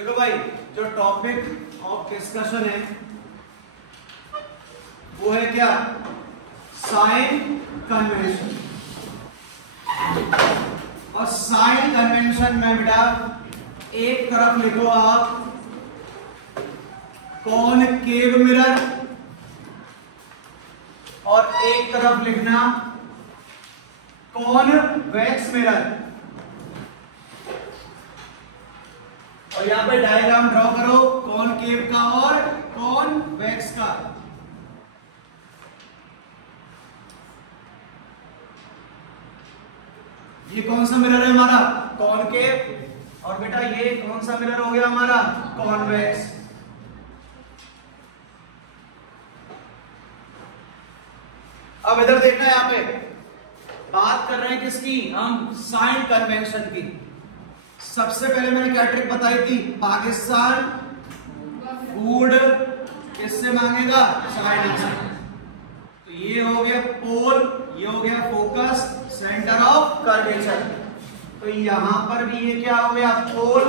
देखो भाई, जो टॉपिक ऑफ डिस्कशन है वो है क्या? Sign convention. और साइन कन्वेंशन में बेटा एक तरफ लिखो आप कॉनकेव मिरर और एक तरफ लिखना कॉन्वेक्स मिरर। और यहां पे डायग्राम ड्रॉ करो कॉनकेव का और कॉन्वेक्स का। ये कौन सा मिरर है हमारा? कॉनकेव। और बेटा ये कौन सा मिरर हो गया हमारा? कॉन्वेक्स। अब इधर देखना, यहां पे बात कर रहे हैं किसकी? हम साइन कन्वेंशन की। सबसे पहले मैंने क्या ट्रिक बताई थी? पाकिस्तान फूड किससे मांगेगा? चाइना से। तो ये हो गया पोल, ये हो गया फोकस, सेंटर ऑफ कर्वेचर। तो यहां पर भी ये क्या हो गया? पोल,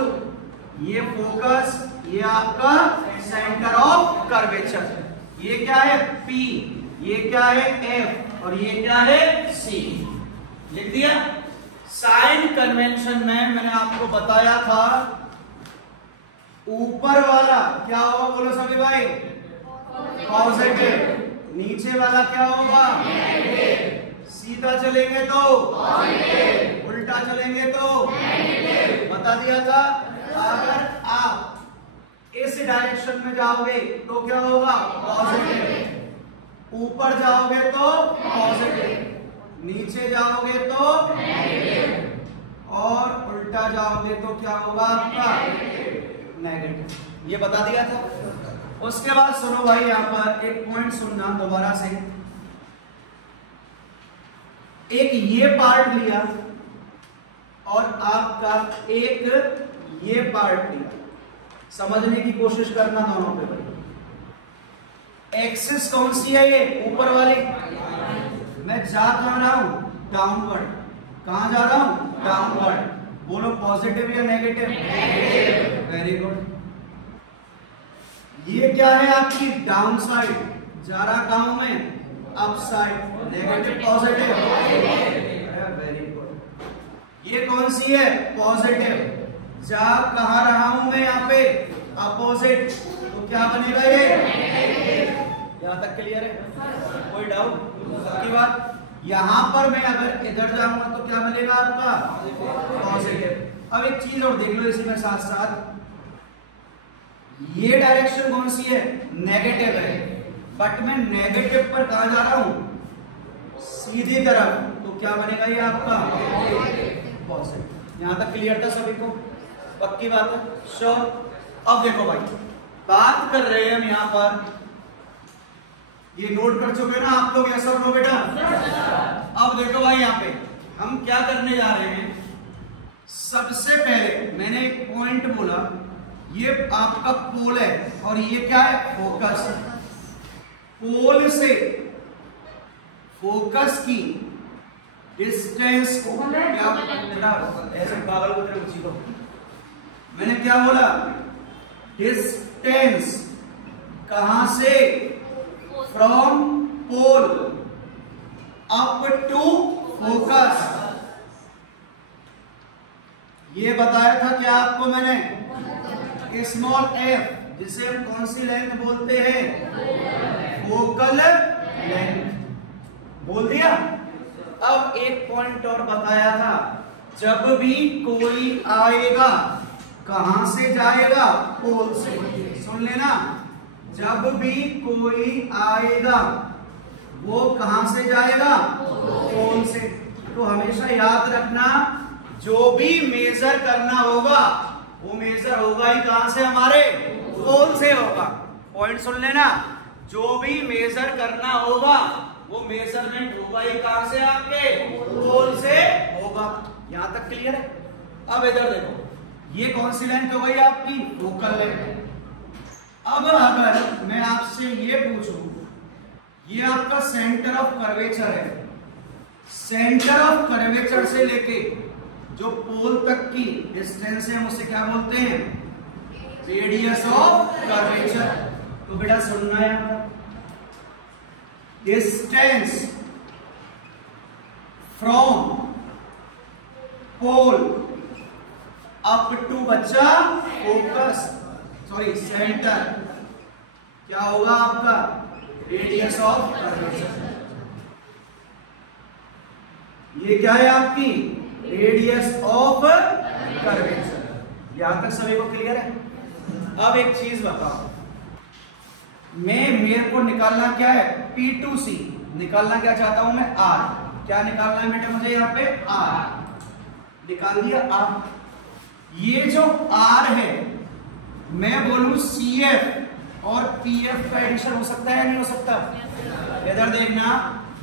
ये फोकस, ये आपका सेंटर ऑफ कर्वेचर। ये क्या है? P, ये क्या है? F, और ये क्या है? C। लिख दिया। साइन कन्वेंशन में मैंने आपको बताया था ऊपर वाला क्या होगा? बोलो सभी भाई, पॉजिटिव। नीचे वाला क्या होगा? नेगेटिव। सीधा चलेंगे तो पॉजिटिव, उल्टा चलेंगे तो नेगेटिव। बता दिया था। अगर आप इस डायरेक्शन में जाओगे तो क्या होगा? पॉजिटिव। ऊपर जाओगे तो पॉजिटिव, नीचे जाओगे तो नेगेटिव, और उल्टा जाओगे तो क्या होगा आपका? नेगेटिव। ये बता दिया था। उसके बाद सुनो भाई, यहां पर एक पॉइंट सुनना दोबारा से। एक ये पार्ट लिया और आपका एक ये पार्ट लिया। समझने की कोशिश करना दोनों पे भाई। एक्सिस कौन सी है? ये ऊपर वाली। मैं जा कहां रहा हूं? डाउनवर्ड। कहां जा रहा हूं? डाउनवर्ड। बोलो पॉजिटिव या नेगेटिव? नेगेटिव। Very good. ये क्या है आपकी? Down side. जा रहा कहां हूं मैं? Up side. Negative positive? Very good. ये कौन सी है? पॉजिटिव। जा कहां रहा हूं मैं? यहां पे अपोजिट। तो क्या बनेगा ये? यहां तक क्लियर है? कोई डाउट? की बात। यहां पर मैं अगर इधर जाऊंगा तो क्या मिलेगा आपका? पॉजिटिव। अब एक चीज और देख लो इसी में साथ साथ, ये डायरेक्शन कौन सी है? नेगेटिव है, बट मैं नेगेटिव पर कहां जा रहा हूं? सीधी तरफ। तो क्या बनेगा ये आपका? पॉजिटिव। यहां तक क्लियर था सभी को? पक्की बात है? श्योर। अब देखो भाई, बात कर रहे हैं हम यहां पर, ये नोट कर चुके ना आप लोग? ऐसा नो बेटा। अब देखो भाई, यहां पे हम क्या करने जा रहे हैं। सबसे पहले मैंने एक पॉइंट बोला, ये आपका पोल है और ये क्या है? फोकस। पोल से फोकस की डिस्टेंस को क्या? ऐसे पागल को तेरे को मैंने क्या बोला? डिस्टेंस। कहां से? From pole up to focus. ये बताया था क्या आपको मैंने? स्मॉल एफ, जिसे हम कौन सी लेंथ बोलते हैं? Focal length. बोल दिया। अब एक पॉइंट और बताया था, जब भी कोई आएगा कहां से जाएगा? पोल से। सुन लेना, जब भी कोई आएगा वो कहां से जाएगा? पोल से। तो हमेशा याद रखना, जो भी मेजर करना होगा वो मेजर होगा ही कहां से? हमारे पोल से होगा। पॉइंट सुन लेना, जो भी मेजर करना होगा वो मेजरमेंट होगा ही कहां से? आपके पोल से होगा। यहां तक क्लियर है? अब इधर देखो, ये कौन सी लेंथ हो गई आपकी? Focal length. अब अगर मैं आपसे ये पूछूं, ये आपका सेंटर ऑफ कर्वेचर है, सेंटर ऑफ कर्वेचर से लेके जो पोल तक की डिस्टेंस है उसे क्या बोलते हैं? Radius of curvature. तो बेटा सुनना है, distance from pole up to बच्चा फोकस, सॉरी सेंटर, क्या होगा आपका? Radius of curvature. ये क्या है आपकी? Radius of curvature. यहां तक सभी को क्लियर है? अब एक चीज बताओ, मेरे को निकालना क्या है? P2C निकालना क्या चाहता हूं मैं? R। क्या निकालना है बेटा मुझे? यहाँ पे R निकाल दिया। R, ये जो R है, मैं बोलूं CF और PF का एडिशन हो सकता है या नहीं हो सकता? इधर देखना,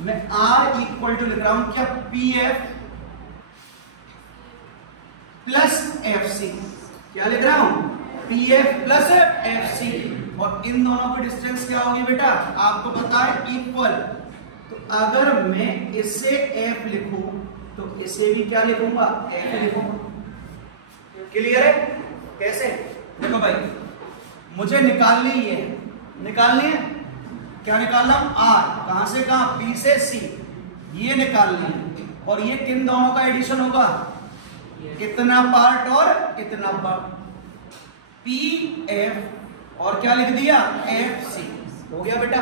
मैं R इक्वल टू लिख रहा हूं क्या? PF plus FC। क्या लिख रहा हूं? PF plus FC। और इन दोनों की डिस्टेंस क्या होगी बेटा? आपको पता है, इक्वल। तो अगर मैं इससे F लिखूं तो इसे भी क्या लिखूंगा? F लिखूंगा। क्लियर है? कैसे? देखो भाई, मुझे निकालनी है, निकालनी है क्या? निकालना R। कहां से कहां? P से C। ये निकालनी है, और ये किन दोनों का एडिशन होगा? इतना पार्ट और इतना पार्ट, PF और क्या लिख दिया? FC। हो गया बेटा।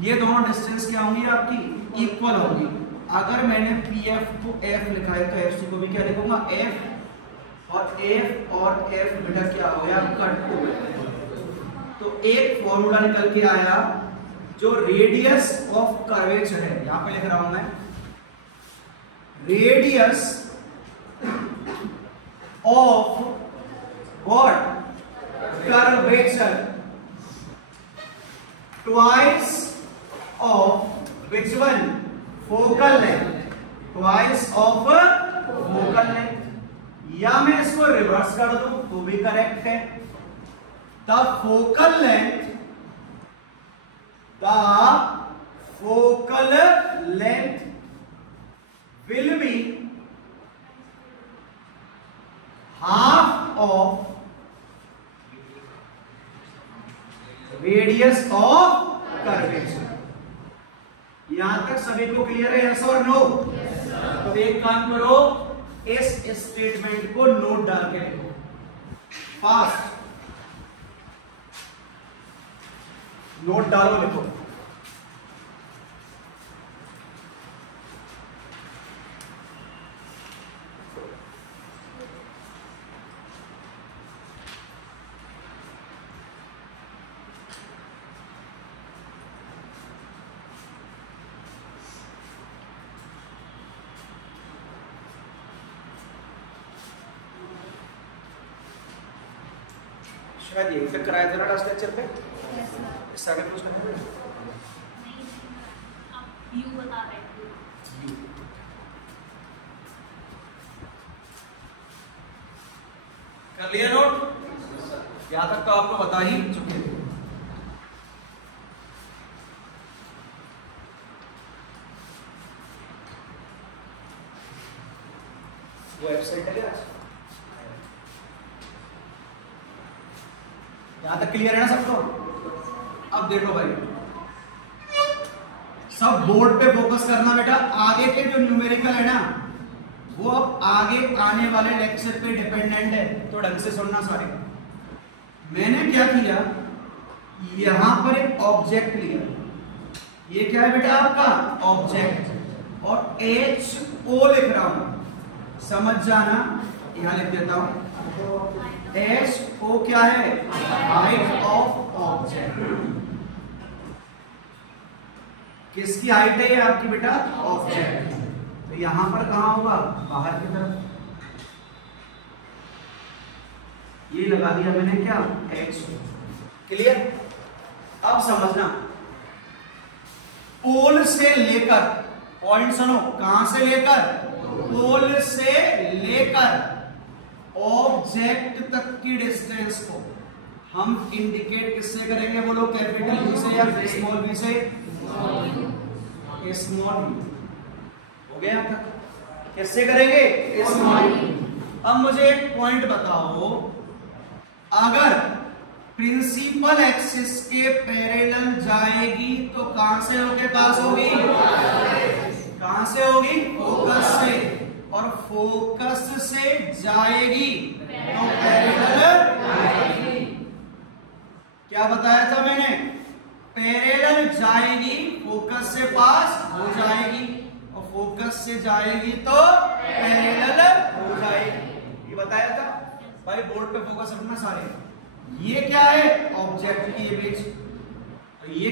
ये दोनों डिस्टेंस क्या होंगी आपकी? इक्वल होंगी। अगर मैंने PF को F लिखा है तो FC को भी क्या लिखूंगा? F। और F और F बेटा क्या हो गया? कट हो गया। तो एक फॉर्मूला निकल के आया जो रेडियस ऑफ कर्वेचर है, यहां पे लिख रहा हूं मैं, radius of what? Curvature twice of which one? Focal length. Twice of focal length. या मैं इसको रिवर्स कर दूं तो भी करेक्ट है। The focal length will be half of radius of curvature. यहां तक सभी को क्लियर है? यस और नो? तो एक काम करो, इस स्टेटमेंट को नोट डाल के लिखो फास्ट। नोट डालो, लिखो। शायद यही तक कराया था ना लास्ट लेक्चर पे। इस आगे कुछ नहीं, आप यू बता रहे थे। कर लिया नोट? यहां तक तो आपको बता ही चुके थे। वो वेबसाइट है क्या? यहां तक क्लियर है ना सबको? अब देखो भाई, सब बोर्ड पे फोकस करना बेटा। आगे के जो न्यूमेरिकल है ना, वो अब आगे आने वाले लेक्चर पे डिपेंडेंट है, तो ढंग से सुनना सारे। मैंने क्या किया, यहां पर एक ऑब्जेक्ट लिया। ये क्या है बेटा? आपका ऑब्जेक्ट। और HO लिख रहा हूं, समझ जाना। यहां लिख देता हूं, HO क्या है? Height of object. किसकी हाइट है ये आपकी बेटा? ऑब्जेक्ट। तो यहां पर कहां होगा? बाहर की तरफ। ये लगा दिया मैंने क्या? HO। क्लियर? अब समझना, पोल से लेकर, पॉइंट सुनो, कहां से लेकर? पोल से लेकर ऑब्जेक्ट तक की डिस्टेंस को हम इंडिकेट किससे करेंगे? बोलो, कैपिटल V से या स्मॉल v से? Small v। हो गया तक? किससे करेंगे? Small v। अब मुझे एक पॉइंट बताओ, अगर प्रिंसिपल एक्सिस के पैरेलल जाएगी तो कहां से होके पास होगी? कहां से होगी? फोकस से। और फोकस से जाएगी तो पैरेलल आएगी। क्या बताया था मैंने? पैरेलल जाएगी, फोकस से पास हो जाएगी, और फोकस से जाएगी तो पैरेलल हो जाएगी। ये बताया था भाई। बोर्ड पे फोकस रखना सारे। ये क्या है? ऑब्जेक्ट की इमेज। और ये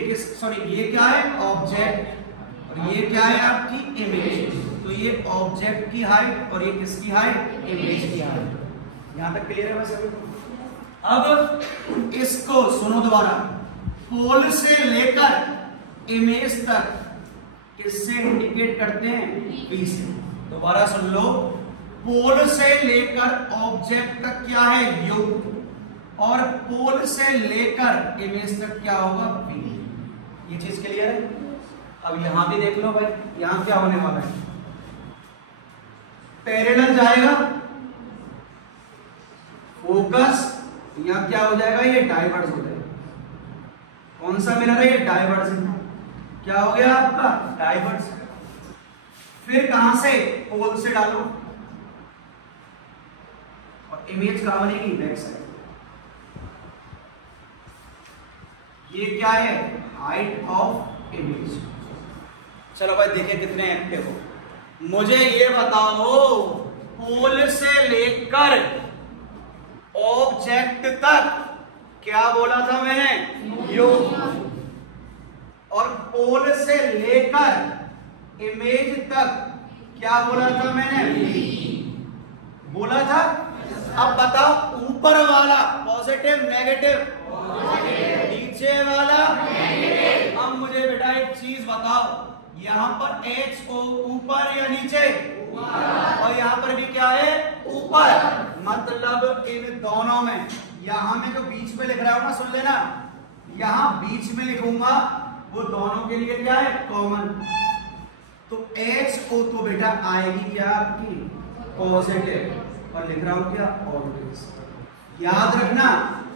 ये क्या है? ऑब्जेक्ट। और ये क्या है? आपकी इमेज। तो ये ऑब्जेक्ट की हाइट और ये किसकी हाइट? इमेज की हाइट। यहां तक क्लियर है बस अभी? अब इसको सुनो दोबारा। पोल से लेकर इमेज तक किससे इंडिकेट करते हैं? पी से। दोबारा सुन लो। पोल से लेकर ऑब्जेक्ट तक क्या है? यू। और पोल से लेकर इमेज तक क्या होगा? पी। ये चीज क्लियर है? अब यहां भी देख लो भाई, यहां क्या होने वाला है? पैरेलल जाएगा, फोकस, यहां क्या हो जाएगा? ये डाइवर्ज हो जाएगा। कौन सा मिरर है? ये डाइवर्जेंट। क्या हो गया आपका? डाइवर्ज। फिर कहां से? पोल से डालो, और इमेज कहां बनेगी? Back side. ये क्या है? Height of image. चलो भाई देखिए कितने एक्टिव हो। मुझे ये बताओ, पोल से लेकर ऑब्जेक्ट तक क्या बोला था मैंने? यू। और पोल से लेकर इमेज तक क्या बोला था मैंने? बोला था। अब बताओ, ऊपर वाला पॉजिटिव नेगेटिव? नीचे वाला नेगेटिव। अब मुझे बेटा एक चीज बताओ, यहां पर एच ओ ऊपर या नीचे? और यहां पर भी क्या है? ऊपर। मतलब इन दोनों में, यहां में जो बीच में लिख रहा हूं ना, सुन लेना, यहां बीच में लिखूंगा वो दोनों के लिए क्या है? कॉमन। तो एच ओ तो बेटा आएगी क्या आपकी? पॉजिटिव। और लिख रहा हूं क्या? ऑलवेज। याद रखना,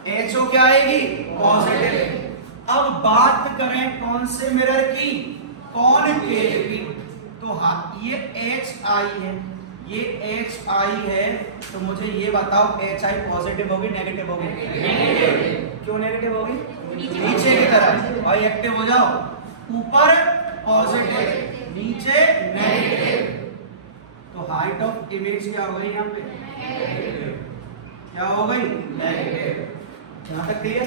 एच ओ क्या आएगी? पॉजिटिव। अब बात करें कौन से मिरर की? कॉनकेव की। तो हाँ, ये एच आई है, ये एच आई है। तो मुझे ये बताओ, एच आई पॉजिटिव होगी नेगेटिव होगी? नेगेटिव। क्यों नेगेटिव होगी? नीचे की तरफ। भाई एक्टिव हो जाओ। ऊपर पॉजिटिव, नीचे नेगेटिव। तो हाइट ऑफ इमेज क्या हो गई? यहाँ पे क्या हो गई? नेगेटिव। यहां तक क्लियर?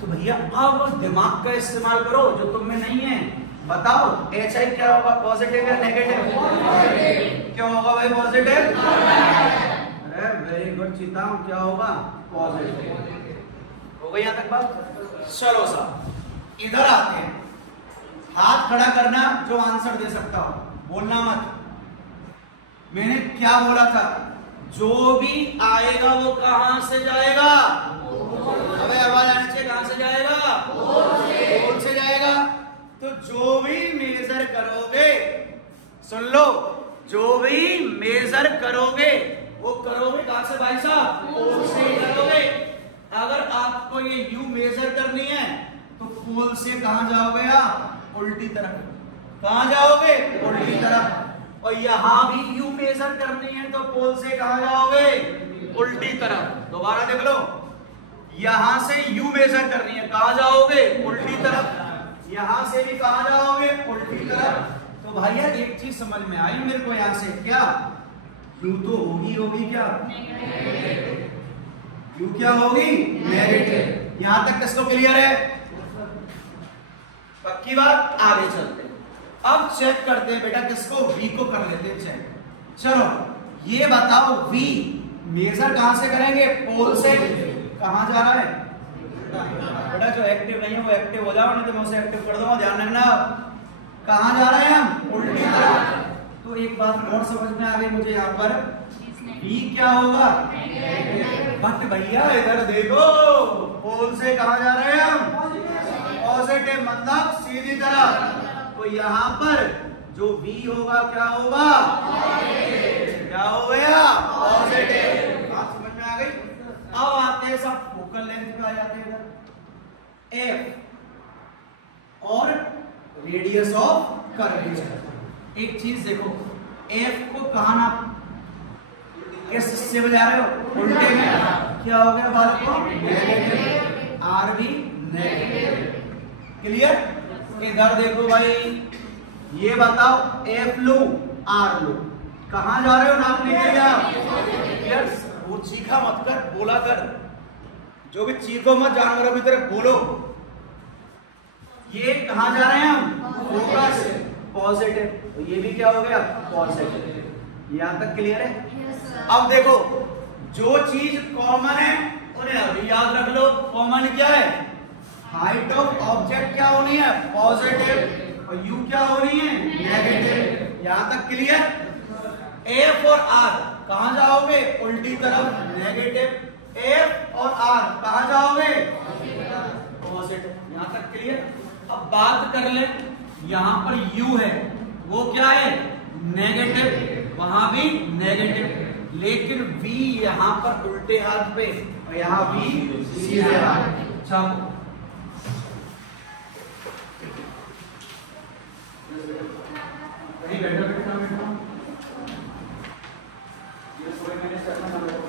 तो भैया अब दिमाग का इस्तेमाल करो जो तुम में नहीं है। बताओ, एच आई क्या होगा? पॉजिटिव या नेगेटिव? क्यों होगा भाई पॉजिटिव? अरे वेरी गुड चीता, क्या होगा? पॉजिटिव। हो गई यहां तक बात? चलो साहब इधर आते हैं। हाथ खड़ा करना जो आंसर दे सकता हो, बोलना मत। मैंने क्या बोला था? जो भी आएगा वो कहां से जाएगा? अबे आवाज आने से कहां से जाएगा? पोल से जाएगा। तो जो भी मेजर करोगे, सुन लो, जो भी मेजर करोगे वो करोगे कहां से भाई साहब? पोल से करोगे। अगर आपको ये यू मेजर करनी है तो पोल से कहां जाओगे आप? उल्टी तरफ। कहां जाओगे? उल्टी तरफ। और यहां भी यू मेजर करनी है तो पोल से कहां जाओगे? उल्टी तरफ। दोबारा देख लो, यहां से यू मेजर करनी है, कहां जाओगे? उल्टी तरफ। यहां से भी कहां जाओगे? उल्टी तरफ। तो भैया एक चीज समझ में आई मेरे को यहां से, क्या यू तो होगी क्या? यू क्या होगी? नेगेटिव। यहां तक किसको क्लियर है? पक्की बात। आगे चलते हैं। अब चेक करते हैं बेटा किसको? वी को कर लेते हैं चेक। चलो ये बताओ, वी मेजर कहां से करेंगे? पोल से। कहां जा रहा है बेटा? जो एक्टिव नहीं है वो एक्टिव हो जाओ, नहीं तो मैं उसे एक्टिव कर दूंगा। ध्यान रखना। कहां जा रहे हैं हम? उल्टी तरफ। तो एक बात और समझ में आ गई मुझे यहाँ पर, बी क्या होगा? बट भैया इधर देखो, पोल से कहां जा रहे हैं हम? पॉजिटिव, मतलब सीधी तरफ। तो यहाँ पर जो बी होगा क्या होगा? क्या हो गया? पॉजिटिव। बात समझ में आ गई? अब आते जैसा फोकल लेंथ पे आ जाते हैं इधर। एफ और रेडियस ऑफ कर्वेचर। एक चीज देखो, एफ को कहां नाप किस से बजा रहे हो? उल्टे में। क्या हो गया बालक को? नेगेटिव। आर भी नेगेटिव। क्लियर? इधर देखो भाई, ये बताओ एफ लो आर लो, कहां जा रहे हो नापने के लिए आप? यार वो चीखा मत कर, बोला कर। जो भी चीखो मत, जानवरों की तरफ बोलो। ये कहां जा रहे हैं हम? Focus positive. तो ये भी क्या हो गया? पॉजिटिव। यहां तक क्लियर है? अब देखो, जो चीज कॉमन है उन्हें अभी याद रख लो। कॉमन क्या है? हाइट ऑफ ऑब्जेक्ट क्या होनी है? पॉजिटिव। और यू क्या होनी है? नेगेटिव। यहां तक क्लियर? एफ और आर कहां जाओगे? उल्टी तरफ, नेगेटिव। एफ और आर कहां जाओगे? पॉजिटिव। यहां तक क्लियर? अब बात कर ले, यहां पर यू है, वो क्या है? नेगेटिव। वहां भी नेगेटिव, लेकिन v यहां पर उल्टे हाथ पे और यहां v सीधे हाथ। छापो। बैठो बैठो बैठो। ये पूरे मैंने करना है।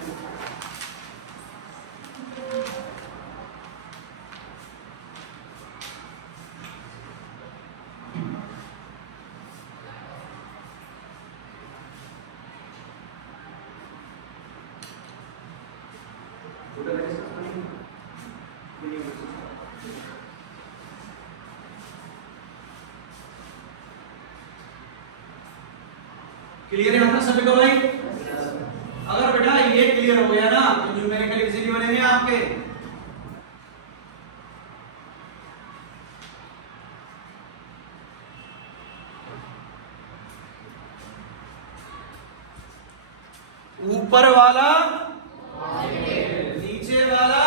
क्लियर है सभी को भाई? अगर बेटा ये क्लियर हो गया ना तो न्यूमेरिकल इजीली बनेंगे आपके। ऊपर वाला नीचे वाला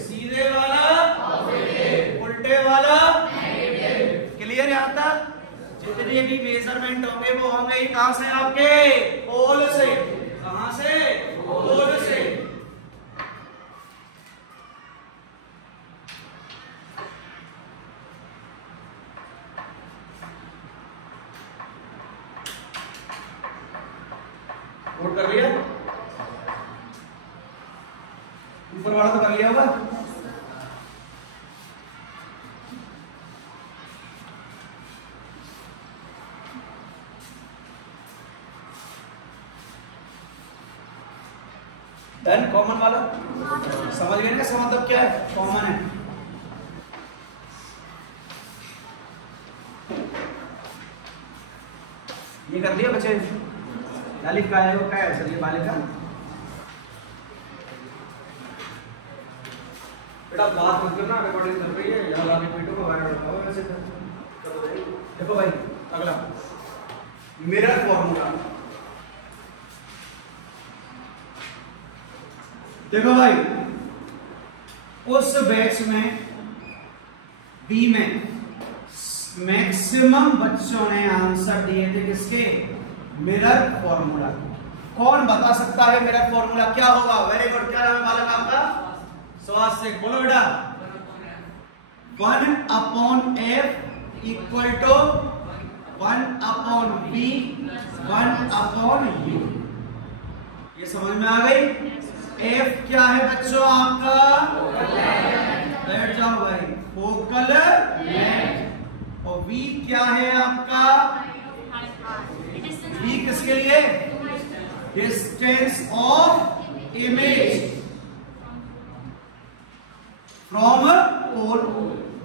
सीधे वाला उल्टे वाला। क्लियर यहां तक? जितने भी मेजरमेंट होंगे वो होंगे कहां से? आपके पोल से। कहां से? पोल से। नोट कर लिया? ऊपर वाला तो कर लिया होगा। डन? कॉमन वाला समझ गए ना? इसका मतलब क्या है? कॉमन है। ये कर लिया बच्चे? तालिक का है वो क्या है? चलिए बालिका बेटा बात मत करना, रिकॉर्डिंग चल रही है। यहाँ लाके पीटो को वायरल रखा हुआ वैसे। देखो भाई अगला मिरर फॉर्मूला। देखो भाई, उस बैच में बी में मैक्सिमम बच्चों ने आंसर दिए थे किसके? Mirror formula. कौन बता सकता है मिरर फॉर्मूला क्या होगा? Very good. क्या नाम है बालक आपका? स्वास्थ्य से बोलो बेटा। 1/f equal to 1/b 1/u। ये समझ में आ गई? F क्या है बच्चों आपका? बैठ जाओ भाई। Focal length. और V क्या है आपका? V किसके लिए? Distance of image from pole.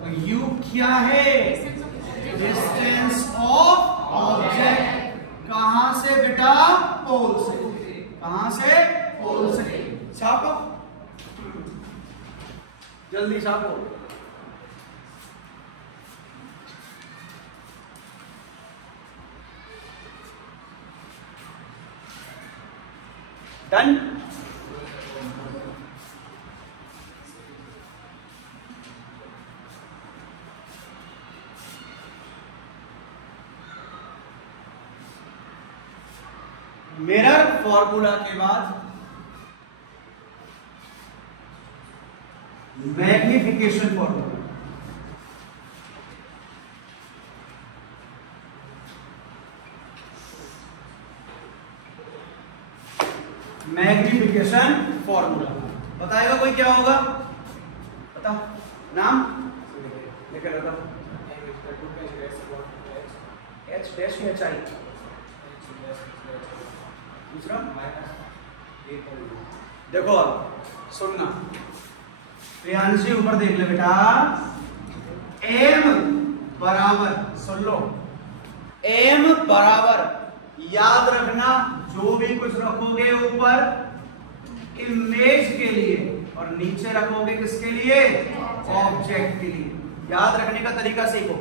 और U क्या है? Distance of object. कहां से बेटा? पोल से। कहां से? पोल से। छापो जल्दी छापो। डन? मिरर फॉर्मूला के बाद मैग्निफिकेशन फॉर्मूला। मैग्निफिकेशन फॉर्मूला बताएगा कोई? क्या होगा बताओ, नाम लेकर रहता एच डैश में एच आई, दूसरा देखो अब सुनना, प्रियांशी ऊपर देख ले बेटा, एम बराबर, सुन लो, एम बराबर, याद रखना जो भी कुछ रखोगे ऊपर इमेज के लिए और नीचे रखोगे किसके लिए? ऑब्जेक्ट के लिए। याद रखने का तरीका सीखो,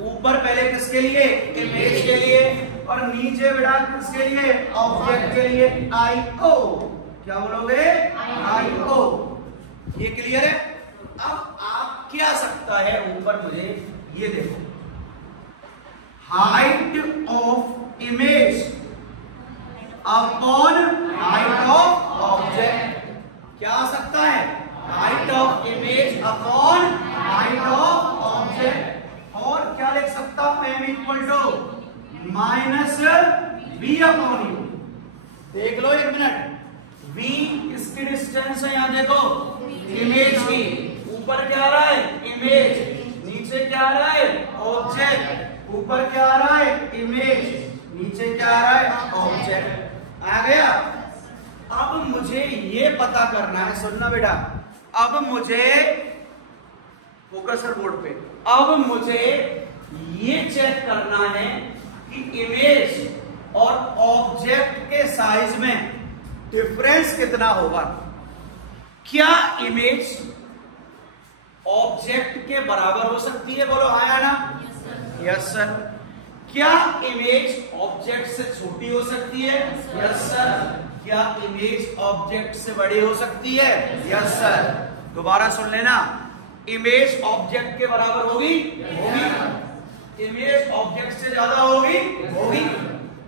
ऊपर पहले किसके लिए? इमेज के लिए, और नीचे बेटा किसके लिए? ऑब्जेक्ट के लिए। आई ओ, क्या बोलोगे? आई ओ। ये क्लियर है? अब आप क्या सकता है ऊपर मुझे ये देखो, height of image upon height of object, क्या आ सकता है? Height of image upon height of object. और क्या लिख सकता हूं? m equal to minus v upon u। देख लो एक मिनट, v किसकी डिस्टेंस है? यहां देखो, इमेज की। ऊपर क्या आ रहा है? इमेज। नीचे क्या आ रहा है? ऑब्जेक्ट। ऊपर क्या आ रहा है? इमेज। नीचे क्या आ रहा है? ऑब्जेक्ट। आ गया? अब मुझे ये पता करना है, सुनना बेटा, अब मुझे फोकसर बोर्ड पे, अब मुझे ये चेक करना है कि इमेज और ऑब्जेक्ट के साइज में डिफरेंस कितना होगा। क्या इमेज ऑब्जेक्ट के बराबर हो सकती है? बोलो हाँ या ना? Yes sir. क्या इमेज ऑब्जेक्ट से छोटी हो सकती है? Yes sir. क्या इमेज ऑब्जेक्ट से बड़ी हो सकती है? Yes sir. दोबारा सुन लेना, इमेज ऑब्जेक्ट के बराबर होगी? होगी। इमेज ऑब्जेक्ट से ज्यादा होगी? होगी।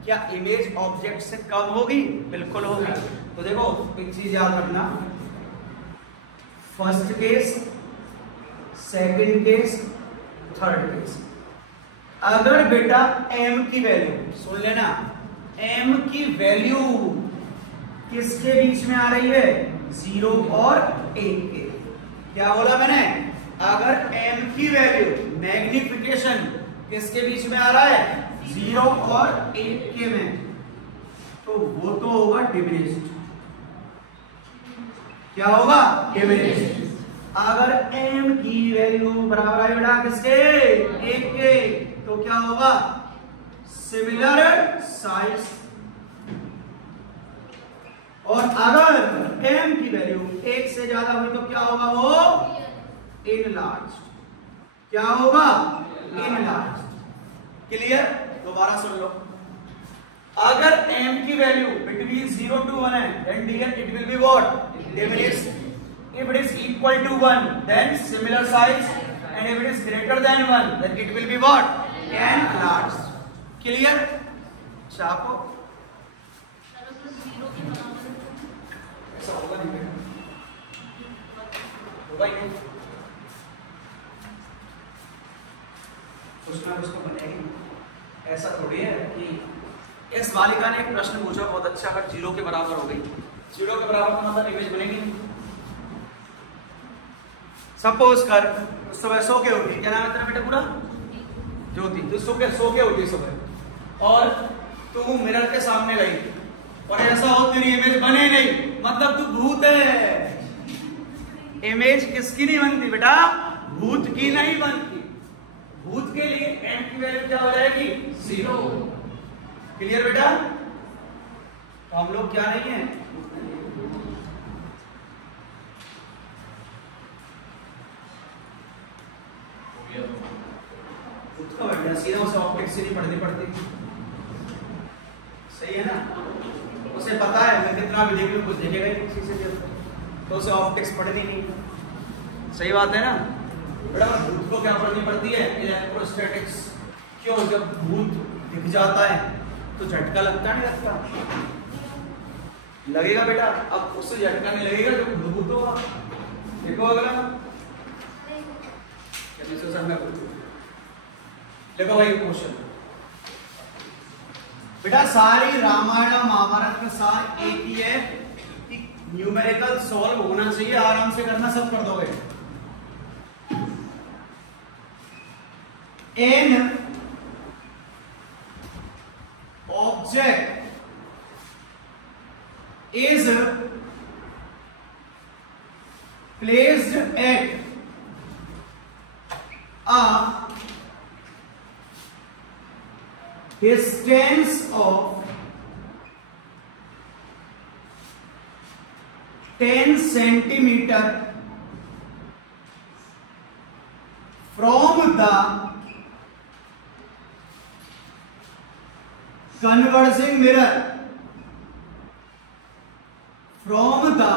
क्या इमेज ऑब्जेक्ट से कम होगी? बिल्कुल होगी। तो देखो एक चीज याद रखना, first case, second case, third case. अगर बेटा m की वैल्यू, सुन लेना, m की वैल्यू किसके बीच में आ रही है? 0 और 1 के। क्या बोला मैंने? अगर m की वैल्यू मैग्निफिकेशन किसके बीच में आ रहा है? 0 और 1 के में, तो वो तो होगा डिमिनिश्ड। क्या होगा? डिमिनिश्ड। अगर m की वैल्यू बराबर है बेटा किसके? 1 के, तो क्या होगा? Similar size. और अगर m की वैल्यू 1 से ज्यादा हुई तो क्या होगा? वो इनलार्ज। क्या होगा? इनलार्ज। क्लियर? दोबारा सुन लो, अगर m की वैल्यू बिटवीन 0 to 1 है, then dear it will be what? Diminished. If it is equal to 1, then similar size, and if it is greater than 1, then it will be what? Enlarged. Clear? Chapo ऐसा होगा नहीं, होगा ही नहीं, कुछ ना कुछ तो बनेगी। ऐसा थोड़ी है कि इस बालिका ने एक प्रश्न पूछा बहुत अच्छा, अगर 0 के बराबर हो गई, 0 के बराबर तो मतलब इमेज बनेगी नहीं। सपोज कर सुबह सो के उठी, क्या नाम है तेरा बेटा पूरा? ज्योति। तो सो के उठी सुबह, और तू मिरर के सामने गई और ऐसा हो तेरी इमेज बने नहीं, मतलब तू भूत है। इमेज किसकी नहीं बनती बेटा? भूत की नहीं बनती। भूत के लिए m की वैल्यू क्या हो जाएगी? 0। क्लियर बेटा? तो हम लोग क्या नहीं है, उसका बढ़िया सीधा उसे ऑप्टिक्स से नहीं पढ़नी पड़ती। सही है ना? उसे पता है मैं कितना भी देख लूं कुछ देखेगा ही किसी से, तो उसे ऑप्टिक्स पढ़नी नहीं। सही बात है ना बेटा? भूत को क्या पढ़नी पड़ती है? इलेक्ट्रोस्टैटिक्स। क्यों? जब भूत दिख जाता है तो झटका लगता नहीं लगता? लगेगा बेटा। अब उससे झटका नहीं लगेगा जो भूत होगा। देखो अगला, देखो भाई क्वेश्चन, बेटा सारी रामायण और महाभारत का सार एक ही है कि न्यूमेरिकल सॉल्व होना चाहिए, आराम से करना, सब कर दोगे। An object is placed at a distance of 10 centimeter from the converging mirror, from the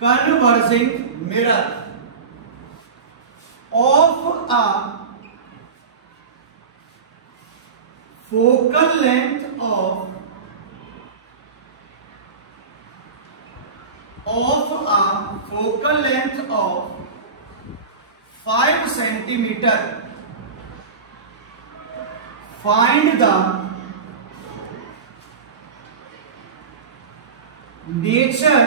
converging mirror of a focal length of a focal length of 5 centimeter, find the nature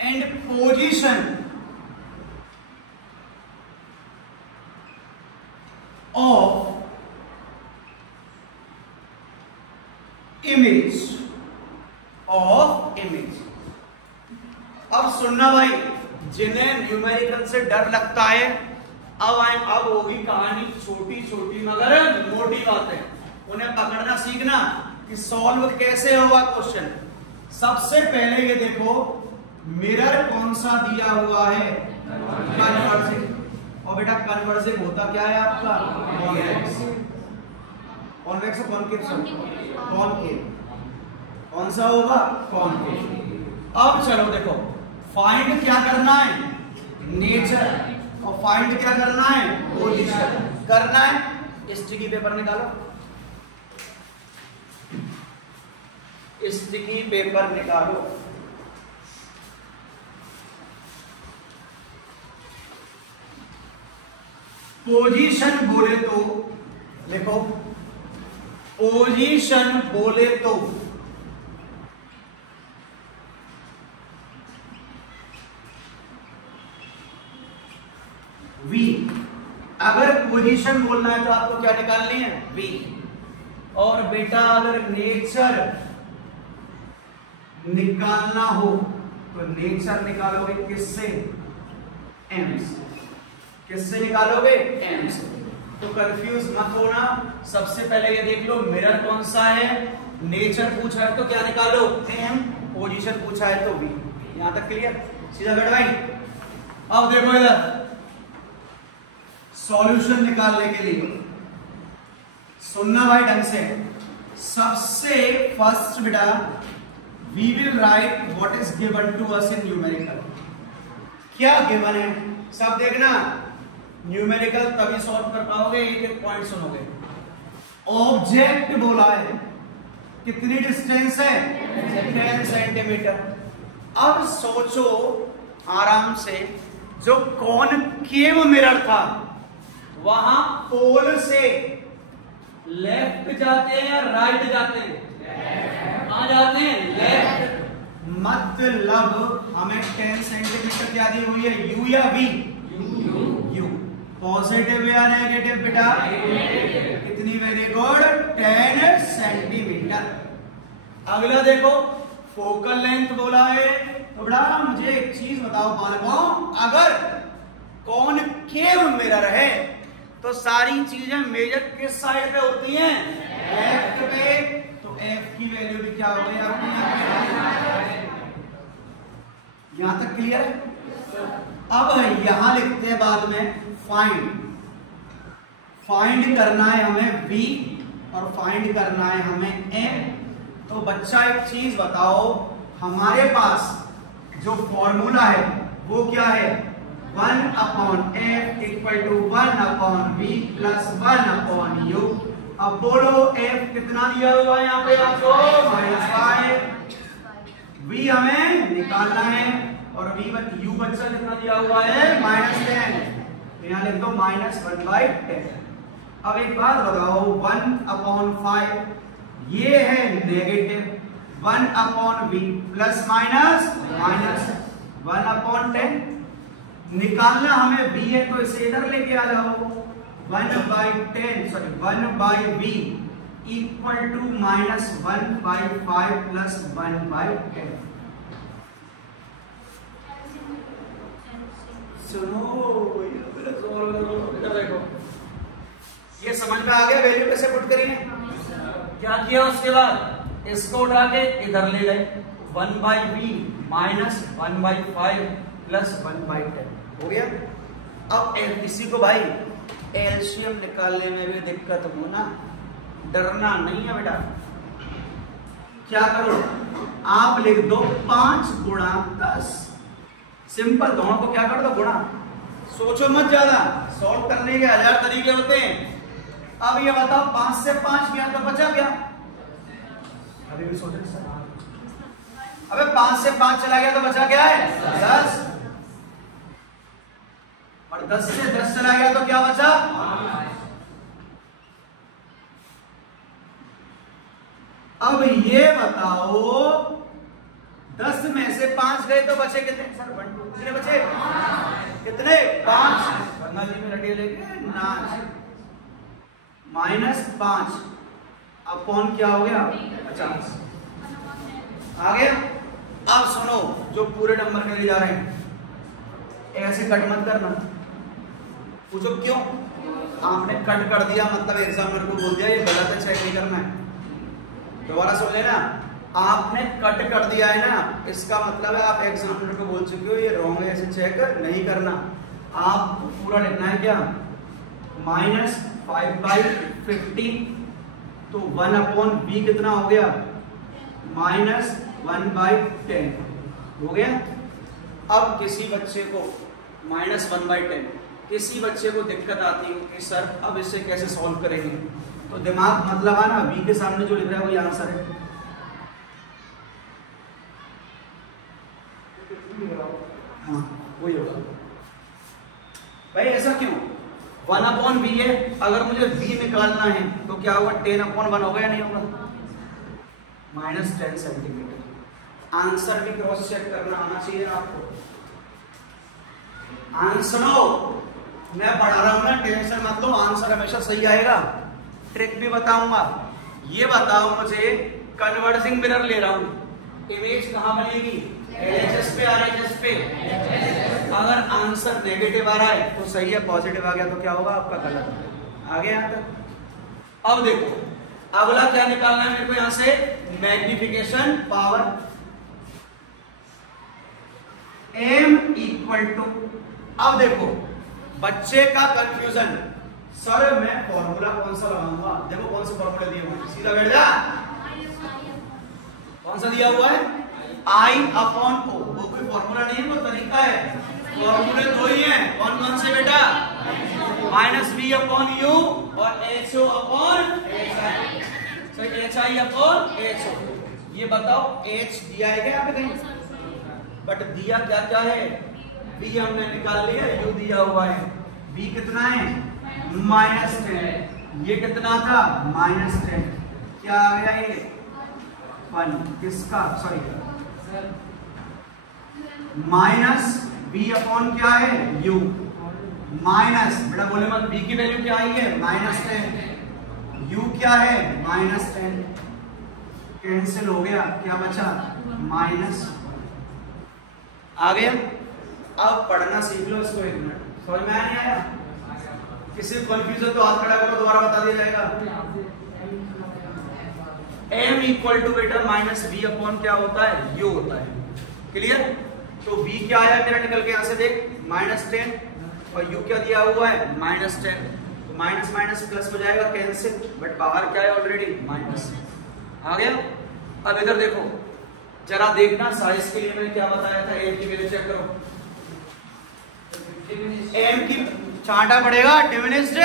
and position of image, अब सुनना भाई, जिन्हें numerical से डर लगता है, अब होगी कहानी छोटी छोटी मगर मोटी बातें, उन्हें पकड़ना सीखना कि सॉल्व कैसे होगा क्वेश्चन। सबसे पहले ये देखो मिरर कौन सा दिया हुआ है, कन्वर्जिंग। और बेटा कन्वर्जिंग होता क्या है आपका, कॉन्वेक्स। कॉन्वेक्स कॉनकेव, कॉनकेव कौन सा होगा, कॉनकेव। अब चलो देखो फाइंड क्या करना है, नेचर, और फाइंड क्या करना है, पोजीशन करना है। स्टिकी पेपर निकालो, स्टिकी पेपर निकालो। पोजीशन बोले तो देखो, पोजीशन बोले तो वी, अगर पोजीशन बोलना है तो आपको क्या निकालनी है, वी। और बेटा अगर नेचर निकालना हो तो नेचर निकालोगे किससे, एम से। किससे निकालोगे, एम से। तो कंफ्यूज मत होना, सबसे पहले ये देख लो मिरर कौन सा है, नेचर पूछा है तो क्या निकालो, एम, पोजीशन पूछा है तो वी। यहां तक क्लियर, सीधा बैठ भाई। अब देखो इधर सॉल्यूशन निकालने के लिए सुनना भाई ढंग से। सबसे फर्स्ट बेटा we will write what is given to us in numerical. क्या गिवन है सब देखना, न्यूमेरिकल तभी सॉल्व कर पाओगे, एक एक पॉइंट सुनोगे। ऑब्जेक्ट बोला है, कितनी डिस्टेंस है, 10 सेंटीमीटर। अब सोचो आराम से, जो कॉनकेव मिरर था वहां पोल से लेफ्ट जाते हैं या राइट जाते हैं, कहां जाते हैं, लेफ्ट। मतलब हमें 10 सेंटीमीटर क्या दी हुई है, यू या वी, यू। पॉजिटिव या नेगेटिव बेटा, कितनी, वेरी गुड, 10 सेंटीमीटर। अगला देखो फोकल लेंथ बोला है, तो बेटा मुझे एक चीज बताओ बालकों, अगर कॉनकेव मिरर है तो सारी चीजें मेजर किस साइड पे होती हैं, लेफ्ट पे। तो एफ की वैल्यू भी क्या हो गई आपकी, यहां तक क्लियर है। अब यहां लिखते हैं बाद में फाइंड। फाइंड करना है हमें v और फाइंड करना है हमें m। तो बच्चा एक चीज बताओ, हमारे पास जो फॉर्मूला है वो क्या है, 1/f equal to 1/v plus 1/u। अब बोलो f कितना दिया हुआ है यहाँ पे आपको, -5। v हमें निकालना है और u बच्चा कितना दिया हुआ है -10, तो यहाँ लिख दो -1/10। अब एक बात बताओ, 1/5 ये है negative 1/v plus minus minus 1/10। निकालना हमें v है तो इसे इधर लेके आ जाओ, 1/10 sorry 1/v equal to -1/5 plus 1/10। सुनो देखो, ये समझ में आ गया वैल्यू कैसे पुट करिए। क्या किया उसके बाद, इसको उठा के इधर ले गए, 1/v माइनस 1/5 प्लस 1/10 हो गया। अब इसी को भाई एलसीएम निकालने में भी दिक्कत हो ना, डरना नहीं है बेटा। क्या करो, आप लिख दो 5 गुणा 10, सिंपल, दोनों को क्या कर दो गुणा, सोचो मत ज्यादा, सॉल्व करने के 1000 तरीके होते हैं। अब ये बताओ 5 से 5 गया तो बचा क्या, अभी भी सोच रहे, अबे 5 से 5 चला गया तो बचा क्या है 10, और 10 से 10 चला गया तो क्या बचा। अब ये बताओ 10 में से 5 गए तो बचे कितने सर, 1 2 कितने बचे, कितने 5, गंगा जी में रटे लेके नाच, -5 अपॉन क्या हो गया 50 आ गया। अब सुनो, जो पूरे नंबर के लिए जा रहे हैं ऐसे कट मत करना, पूछो क्यों, आपने कट कर दिया मतलब एग्जामिनर को बोल दिया ये गलत है, चेक नहीं करना है। दोबारा सुन लेना, आपने कट कर दिया है ना, इसका मतलब है आप एग्जामिनर को बोल चुके हो ये रॉन्ग है, ऐसे चेक नहीं करना। आपको पूरा लिखना है क्या, -5/50, तो 1/b कितना हो गया -1/10 हो गया। अब किसी बच्चे को -1/10, किसी बच्चे को दिक्कत आती हो कि सर अब इसे कैसे सॉल्व करेंगे, तो दिमाग मतलब आना, b के सामने जो लिख रहा है वही आंसर है। हाँ वही होगा भाई, ऐसा क्यों, 1/v है, अगर मुझे v निकालना है तो क्या होगा 10/1 होगा या नहीं होगा, -10 सेंटीमीटर। आंसर भी क्रॉस चेक करना आना चाहिए आपको। आंसर मैं पढ़ा रहा हूं ना, टेंशन मत लो, आंसर हमेशा सही आएगा। ट्रिक भी बताऊंगा। ये बताओ मुझे, कन्वर्जिंग मिरर ले रहा हूं, इमेज कहां बनेगी, LHS पे RHS पे। अगर आंसर नेगेटिव आ रहा है तो सही है, पॉजिटिव आ गया तो क्या होगा आपका गलत। आ गया यहाँ तक। अब देखो अगला क्या निकालना है मेरे को, यहां से magnification power, m equal to, अब देखो बच्चे का कंफ्यूजन, सर मैं फॉर्मूला कौन सा लगाऊंगा, देखो कौन सा फॉर्मूला दिया हुआ है, सीधा बैठ जा, कौन सा दिया हुआ है I/O, वो कोई फॉर्मूला नहीं है, वो तरीका है। फॉर्मूले दो ही हैं, कौन कौन से बेटा, -v/u और HO/HI, HI/HO। ये बताओ H दिया है क्या यहाँ पे कहीं, बट दिया क्या क्या है, V हमने निकाल लिया, U दिया हुआ है, V कितना है -10, ये कितना था -10, क्या आ गया ये 1, किसका सॉरी -v/, क्या है u, माइनस, बेटा बोले मत, v की वैल्यू क्या आई है -10, u क्या है -10, कैंसिल हो गया, क्या बचा माइनस, आ गया। अब पढ़ना सीख लो इसको, 1 मिनट, समझ में नहीं आया, किसी कंफ्यूजन तो हाथ खड़ा करो, दोबारा बता दिया जाएगा। m इक्वल टू बेटा -v/, क्या होता है u होता है, क्लियर। तो v क्या आया मेरा निकल के, यहां से देख -10, और u क्या दिया हुआ है -10, तो माइनस माइनस प्लस हो जाएगा, कैंसिल, बट बाहर क्या है ऑलरेडी माइनस, आ गया। अब इधर देखो जरा देखना, साइज के लिए मैंने क्या बताया था, m की वैल्यू चेक करो, m की चांटा पड़ेगा डिमिनिश्ड,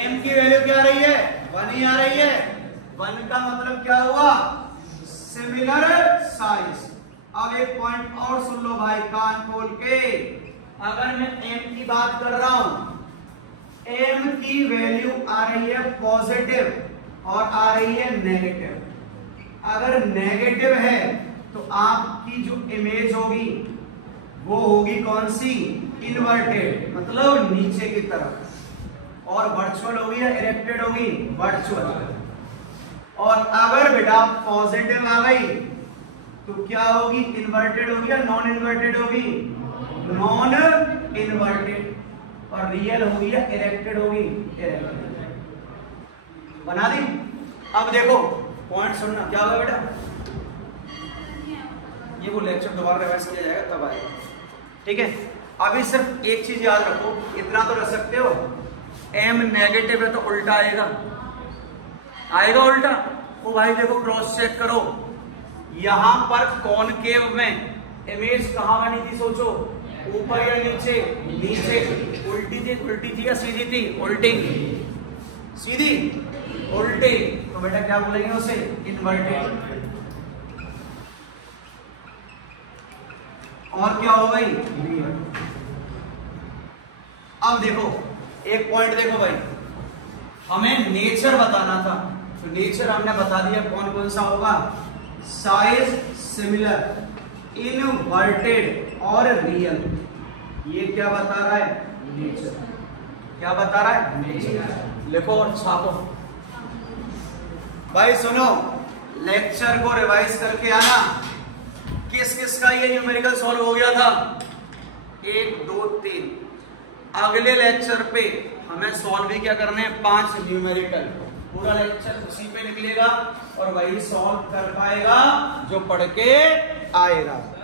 m की वैल्यू क्या आ रही है 1 ही आ रही है, 1 का मतलब क्या हुआ सिमिलर साइज, अब एक पॉइंट और सुन लो भाई कान खोल के। अगर मैं m की बात कर रहा हूं, m की वैल्यू आ रही है पॉजिटिव और आ रही है नेगेटिव। अगर नेगेटिव है तो आपकी जो इमेज होगी वो होगी कौन सी? इन्वर्टेड, मतलब नीचे की तरफ। और वर्चुअल होगी या इरेक्टेड होगी? वर्चुअल। और अगर बेटा पॉजिटिव आ गई तो क्या होगी? इन्वर्टेड होगी या नॉन इन्वर्टेड होगी? Non inverted. और रियल होगी या इरेक्टेड होगी? इरेक्टेड। बना दी? अब देखो पॉइंट सुनना, क्या होगा बेटा? ये वो लेक्चर दोबारा रिवाइज किया जाएगा तब आएगा, ठीक है? अभी सिर्फ एक चीज याद रखो, इतना तो रख सकते हो, m नेगेटिव है तो उल्टा आएगा, आएगा उल्टा। ओ भाई देखो क्रॉस चेक करो, यहां पर कॉनकेव में इमेज कहां बनी थी? सोचो, ऊपर या नीचे? नीचे। उल्टी थी या सीधी थी? उल्टी। सीधी? उल्टी। तो बेटा क्या बोलेंगे उसे? इन्वर्टेड। और क्या हो गई? अब देखो एक पॉइंट देखो भाई, हमें नेचर बताना था, तो नेचर हमने बता दिया कौन कौन सा होगा। साइज सिमिलर, इनवर्टेड और रियल। ये क्या बता रहा है? नेचर। क्या बता रहा है? नेचर। लिखो और छापो भाई। सुनो, लेक्चर को रिवाइज करके आना। किस किस का ये न्यूमेरिकल सॉल्व हो गया था? 1 2 3। अगले लेक्चर पे हमें सॉल्व भी क्या करने हैं? 5 न्यूमेरिकल। पूरा लेक्चर उसी पे निकलेगा और वही सॉल्व कर पाएगा जो पढ़ के आएगा।